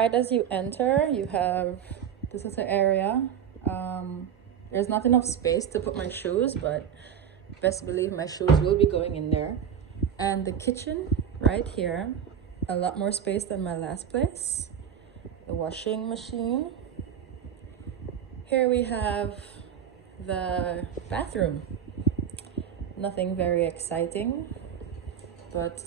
right as you enter, you have this is the area. There's not enough space to put my shoes, but best believe my shoes will be going in there. And the kitchen right here, a lot more space than my last place. The washing machine. Here we have the bathroom. Nothing very exciting, but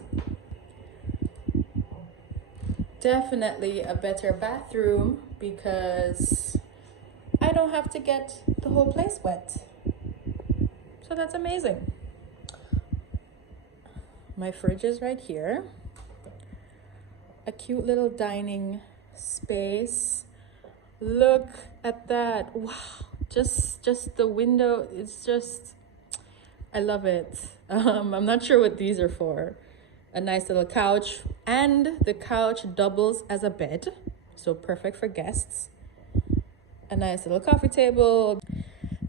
definitely a better bathroom because I don't have to get the whole place wet. So that's amazing. My fridge is right here. A cute little dining space. Look at that. Wow. Just the window, it's just, I love it. I'm not sure what these are for. A nice little couch, and the couch doubles as a bed, so perfect for guests. A nice little coffee table.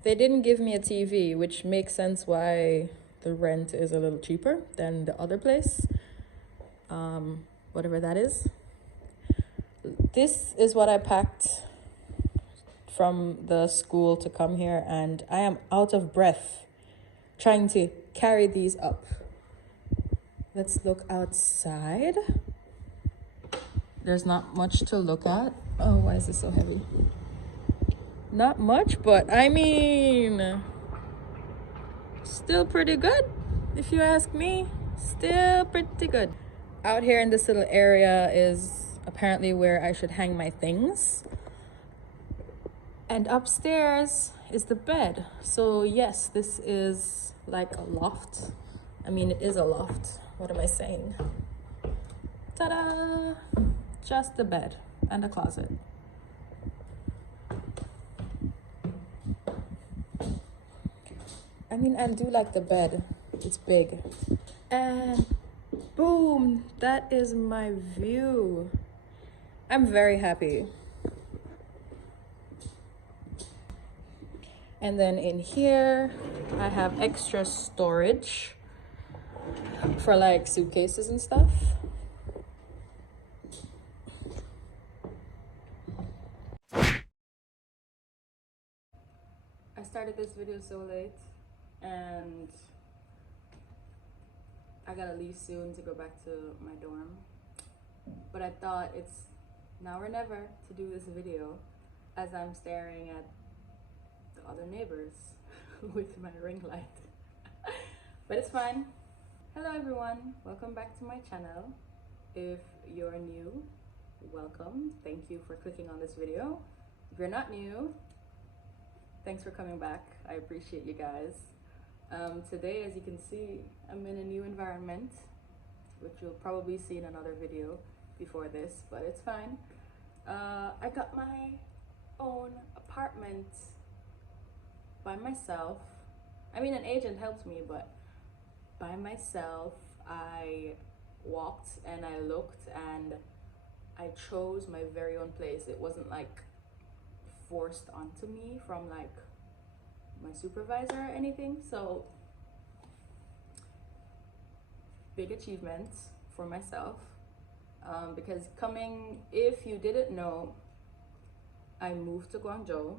They didn't give me a TV, which makes sense why the rent is a little cheaper than the other place, whatever that is. This is what I packed from the school to come here, and I am out of breath trying to carry these up. Let's look outside. There's not much to look at. Oh, why is this so heavy? Not much, but I mean, still pretty good, if you ask me. Still pretty good. Out here in this little area is apparently where I should hang my things. And upstairs is the bed. So yes, this is like a loft. I mean, it is a loft. What am I saying? Ta-da! Just the bed and a closet. I mean, I do like the bed. It's big. And boom, that is my view. I'm very happy. And then in here, I have extra storage for like suitcases and stuff. I started this video so late and I gotta leave soon to go back to my dorm. But I thought it's now or never to do this video as I'm staring at the other neighbors with my ring light. But it's fine. Hello everyone, welcome back to my channel. If you're new, welcome. Thank you for clicking on this video. If you're not new, thanks for coming back. I appreciate you guys. Today, as you can see, I'm in a new environment, which you'll probably see in another video before this, but it's fine. I got my own apartment by myself. I mean, an agent helped me, but by myself. I walked and I looked and I chose my very own place. It wasn't like forced onto me from like my supervisor or anything. So big achievement for myself, because if you didn't know, I moved to Guangzhou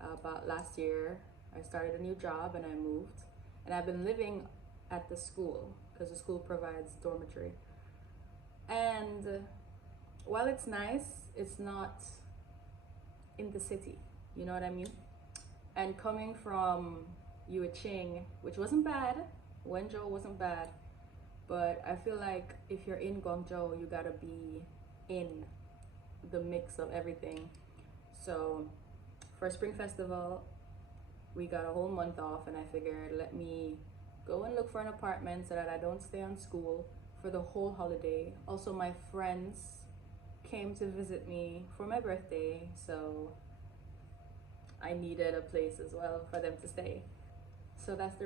about last year. I started a new job and I moved, and I've been living at the school because the school provides dormitory. And while it's nice, it's not in the city, you know what I mean? And coming from Yueching, which wasn't bad, Wenzhou wasn't bad, but I feel like if you're in Guangzhou, you gotta be in the mix of everything. So for Spring Festival, we got a whole month off, and I figured let me go and look for an apartment so that I don't stay on school for the whole holiday. Also, my friends came to visit me for my birthday, so I needed a place as well for them to stay. So that's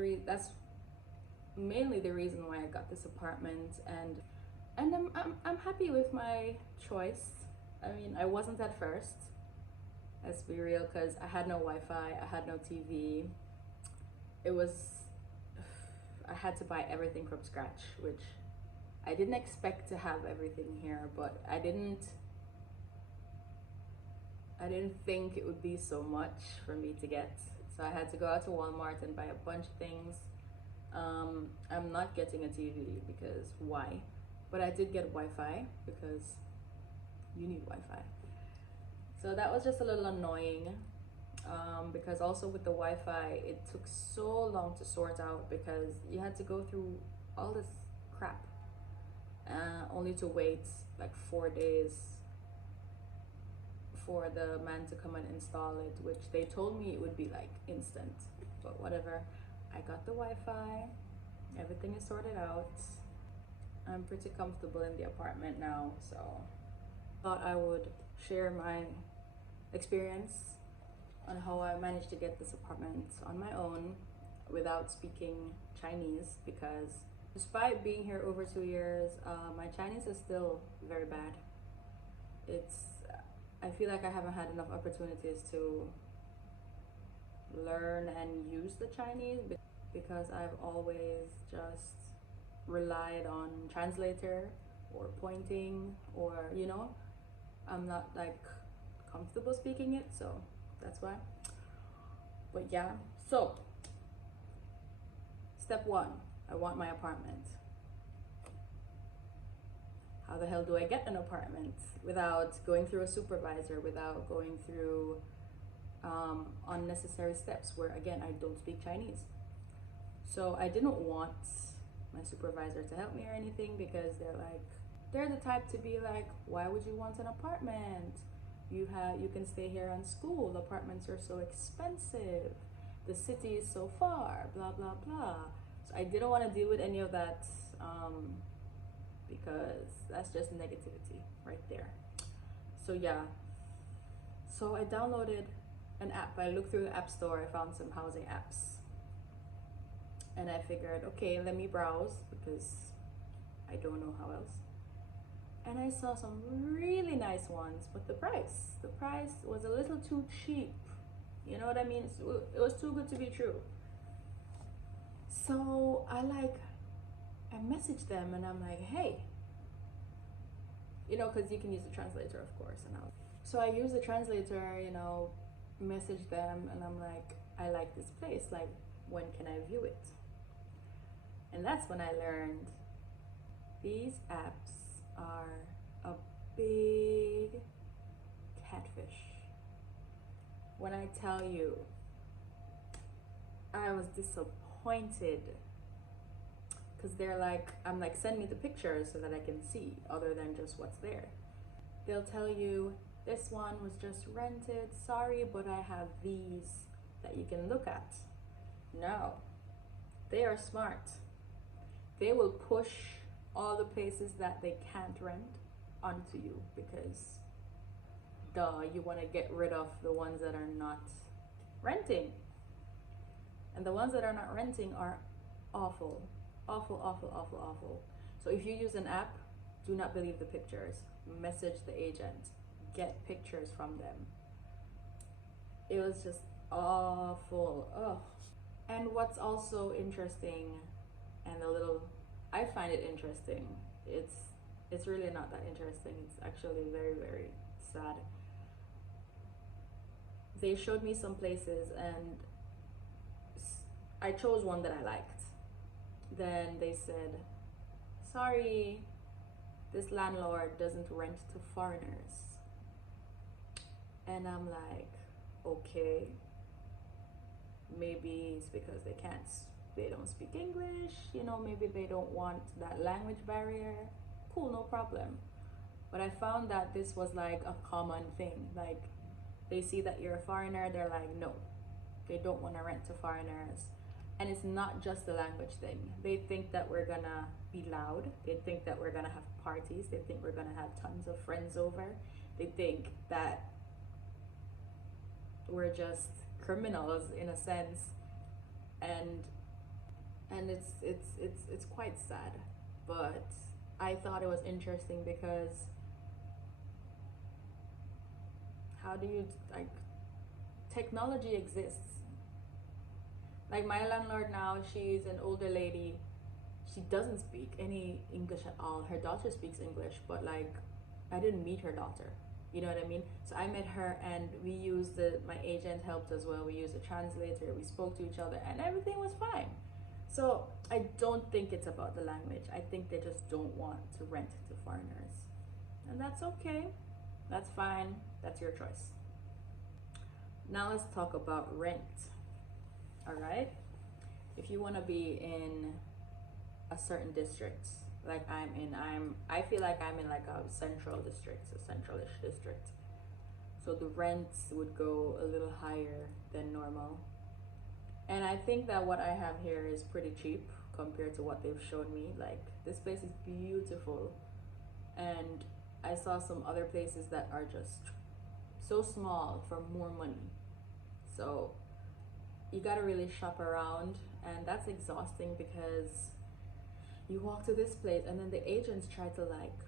mainly the reason why I got this apartment, and I'm happy with my choice. I mean, I wasn't at first, let's be real, because I had no Wi-Fi, I had no TV. I had to buy everything from scratch, which I didn't expect to have everything here, but I didn't I didn't think it would be so much for me to get. So I had to go out to Walmart and buy a bunch of things. I'm not getting a TV because why? But I did get Wi-Fi because you need Wi-Fi. So that was just a little annoying, because also with the Wi-Fi, it took so long to sort out because you had to go through all this crap, only to wait like 4 days for the man to come and install it, which they told me it would be like instant, but whatever. I got the Wi-Fi, everything is sorted out. I'm pretty comfortable in the apartment now, so thought I would share my experience on how I managed to get this apartment on my own without speaking Chinese, because despite being here over 2 years, my Chinese is still very bad. I feel like I haven't had enough opportunities to learn and use the Chinese because I've always just relied on translator or pointing, or I'm not like comfortable speaking it, so that's why. But yeah, so step one, I want my apartment. How the hell do I get an apartment without going through a supervisor, without going through unnecessary steps where, again, I don't speak Chinese? So I didn't want my supervisor to help me or anything, because they're the type to be like, why would you want an apartment? You can stay here on school. Apartments are so expensive. The city is so far, blah, blah, blah. So I didn't want to deal with any of that, because that's just negativity right there. So yeah, so I downloaded an app. I looked through the app store, I found some housing apps, and I figured, okay, let me browse because I don't know how else. And I saw some really nice ones, but the price was a little too cheap. You know what I mean? It was too good to be true. So I messaged them and I'm like, hey, because you can use the translator, of course. So I use the translator, message them, and I'm like, I like this place. Like, when can I view it? And that's when I learned these apps are a big catfish. When I tell you, I was disappointed, because I'm like, send me the pictures so that I can see other than just what's there. They'll tell you, this one was just rented, sorry, but I have these that you can look at. No, they are smart. They will push all the places that they can't rent onto you, because you want to get rid of the ones that are not renting. And the ones that are not renting are awful. Awful, awful, awful, awful. So if you use an app, do not believe the pictures. Message the agent. Get pictures from them. It was just awful. Ugh. And what's also interesting, and I find it interesting. It's really not that interesting. It's actually very, very sad. They showed me some places and I chose one that I liked. Then they said, sorry, this landlord doesn't rent to foreigners. And I'm like, okay, maybe it's because they don't speak English, maybe they don't want that language barrier. Cool, no problem. But I found that this was like a common thing. Like, they see that you're a foreigner, they're like, no, they don't want to rent to foreigners. And it's not just a language thing. They think that we're gonna be loud. They think that we're gonna have parties. They think we're gonna have tons of friends over. They think that we're just criminals in a sense. And it's quite sad. But I thought it was interesting because how do you, technology exists. Like, my landlord now, she's an older lady. She doesn't speak any English at all. Her daughter speaks English, but I didn't meet her daughter. You know what I mean? So I met her, and we used my agent helped as well. We used a translator, we spoke to each other, and everything was fine. So I don't think it's about the language. I think they just don't want to rent to foreigners. And that's okay. That's fine. That's your choice. Now let's talk about rent. All right? If you want to be in a certain district, like I feel like I'm in like a central district, a centralish district. So the rents would go a little higher than normal. And I think that what I have here is pretty cheap compared to what they've shown me. Like, this place is beautiful. And I saw some other places that are just so small for more money. So you gotta really shop around, and that's exhausting because you walk to this place and then the agents try to like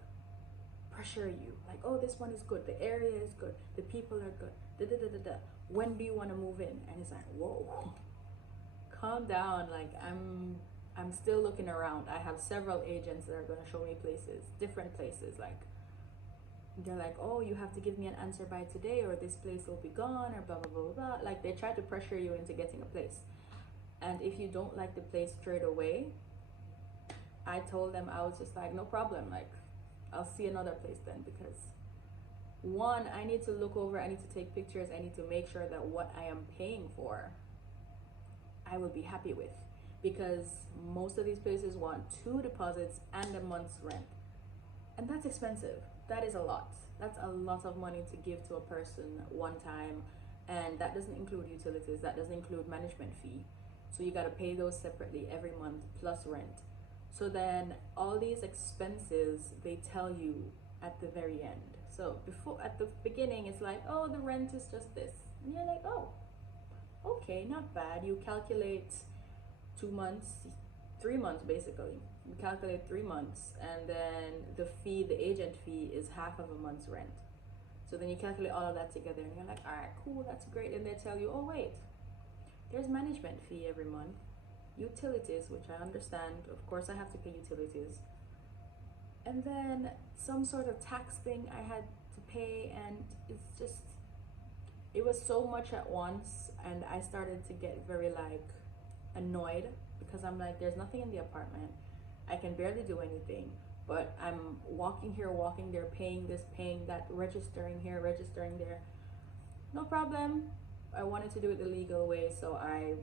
pressure you, like, oh, this one is good, the area is good, the people are good, da da da da da. When do you want to move in? And it's like, whoa, calm down. Like, I'm still looking around. I have several agents that are going to show me places, different places. Like, they're like, oh, you have to give me an answer by today, or this place will be gone, or blah blah blah blah. Like, they try to pressure you into getting a place. And if you don't like the place straight away, I told them, I was just like, no problem, like, I'll see another place then, because one, I need to look over, I need to take pictures, I need to make sure that what I am paying for I will be happy with, because most of these places want 2 deposits and a month's rent, and that's expensive. That is a lot. That's a lot of money to give to a person one time, and that doesn't include utilities, that doesn't include management fee. So you got to pay those separately every month plus rent. So then all these expenses, they tell you at the very end. So before, at the beginning, it's like, oh, the rent is just this, and you're like, oh, okay, not bad. You calculate 2 months, 3 months basically. You calculate 3 months, and then the fee, the agent fee, is half of a month's rent. So then you calculate all of that together, and you're like, all right, cool, that's great. And they tell you, oh wait, there's management fee every month, utilities, which I understand. Of course, I have to pay utilities, and then some sort of tax thing I had to pay, and it's just, it was so much at once, and I started to get very like annoyed, because I'm like, there's nothing in the apartment, I can barely do anything, but I'm walking here, walking there, paying this, paying that, registering here, registering there. No problem. I wanted to do it the legal way, so I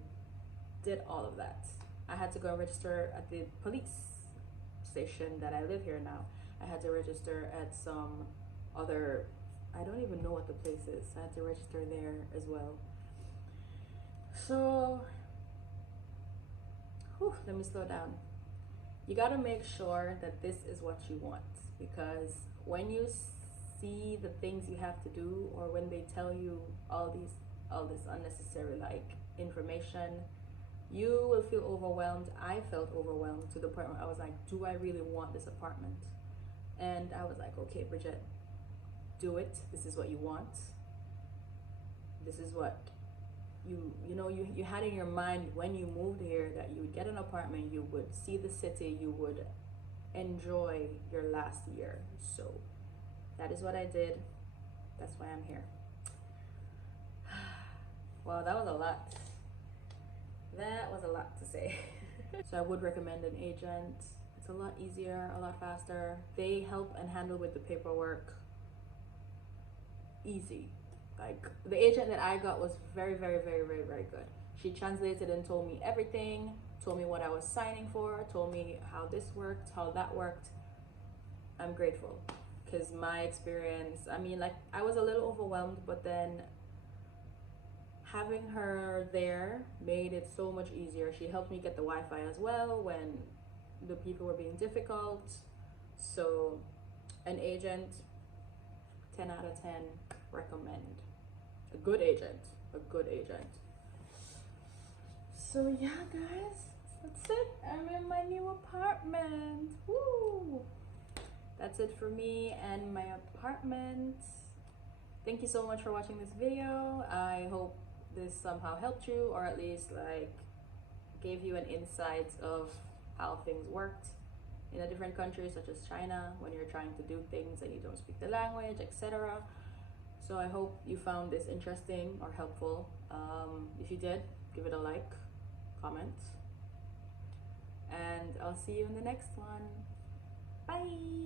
did all of that. I had to go and register at the police station that I live here now. I had to register at some other, I don't even know what the place is. I had to register there as well. So, let me slow down. You gotta make sure that this is what you want, because when you see the things you have to do, or when they tell you all this unnecessary like information, you will feel overwhelmed. I felt overwhelmed to the point where I was like, do I really want this apartment? And I was like, okay, Bridget, do it. This is what you want. This is what you had in your mind when you moved here, that you would get an apartment, you would see the city, you would enjoy your last year. So that is what I did. That's why I'm here. Wow, that was a lot. That was a lot to say. So I would recommend an agent. It's a lot easier, a lot faster. They help and handle with the paperwork. Easy. Like, the agent that I got was very, very, very, very, very good. She translated and told me everything, told me what I was signing for, told me how this worked, how that worked. I'm grateful, because my experience, I mean, like, I was a little overwhelmed, but then having her there made it so much easier. She helped me get the Wi-Fi as well when the people were being difficult. So an agent, 10 out of 10, recommend. A good agent, a good agent. So yeah, guys, that's it. I'm in my new apartment. Woo! That's it for me and my apartment. Thank you so much for watching this video. I hope this somehow helped you, or at least like gave you an insight of how things worked in a different country, such as China, when you're trying to do things and you don't speak the language, etc. So I hope you found this interesting or helpful. If you did, give it a like, comment, and I'll see you in the next one. Bye.